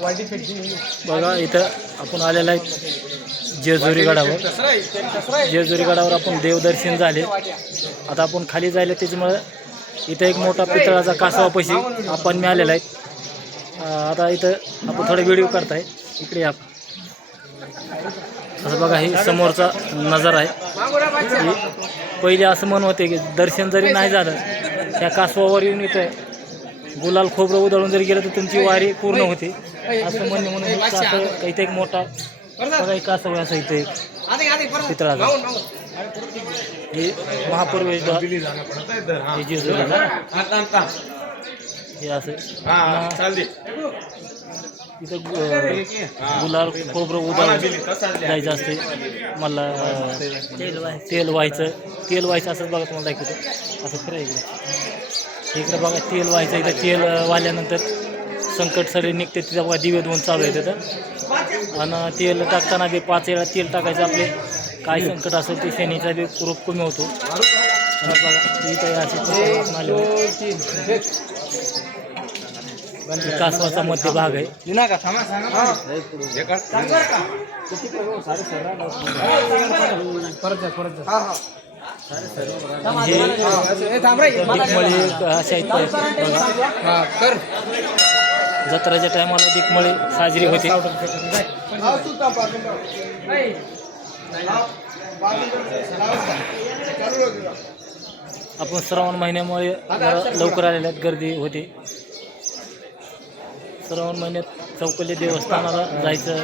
बघा इथं आपण आलेला आहे जेजुरी गडावर जेजुरी गडावर आपण देवदर्शन झाले. आता आपण खाली जायला त्याच्यामुळं इथं एक मोठा पितळाचा कासवापशी आपण मी आलेला आहे आता इथं आपण थोडे व्हिडिओ करताय. इकडे आप असं बघा हे समोरचा नजारा आहे. पहिले असं म्हण होते की दर्शन जरी नाही झालं त्या कासवावर येऊन इथं गुलाल खोबरं उधळून जरी गेलं तर तुमची वारी पूर्ण होते. असं म्हणणे म्हणून हे कासव इथं एक मोठा बघा एक कासव असं इथे एक पितळाचा हे महाप्रवेशद्वार हे. जेजुरीला हे असं इथं गुलाल खोबरं उदाहरण जायचं असते. मला तेल व्हायचं तेल व्हायचं असंच बघा तुम्हाला दाखवतो. असं खरं इकडे इकडं बघा तेल व्हायचं इथं तेल वाल्यानंतर संकट सगळे निघते तिथं बघा दिवे दोन चालू आहे तिथं आणि तेल टाकताना बी पाच वेळा तेल टाकायचं आपले. काय संकट असेल ते शनीचा बी रूप कमी होतो. बघा कासवाचा मध्य भाग आहे हे अशा आहेत बघा जत्राच्या टायमाला डिकमळी साजरी होते. आपण श्रावण महिन्यामुळे लवकर आलेल्या आहेत गर्दी होते. श्रावण महिन्यात चौकली देवस्थानाला जायचं.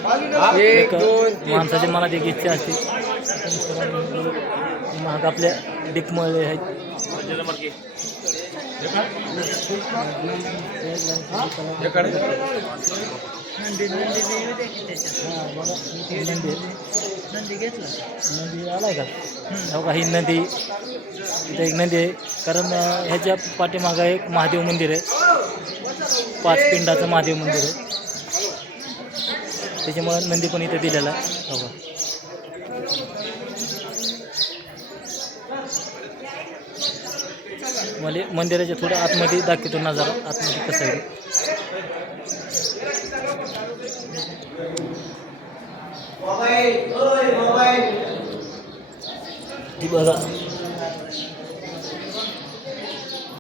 एक माणसाच्या मनात एक इच्छा असते. महाग आपल्या डिकमळे आहेत. हा, नंदी आलाय का? हो का? ही नदी. इथं एक नदी आहे. कारण ह्याच्या पाठीमागं एक महादेव मंदिर आहे. पाच पिंडाचं महादेव मंदिर आहे. त्याच्यामुळे नंदी पण इथे दिलेला आहे. हो का? मला मंदिराच्या थोडं आतमध्ये दाखवतो नजारा आतमध्ये कसं आहे ती. बघा.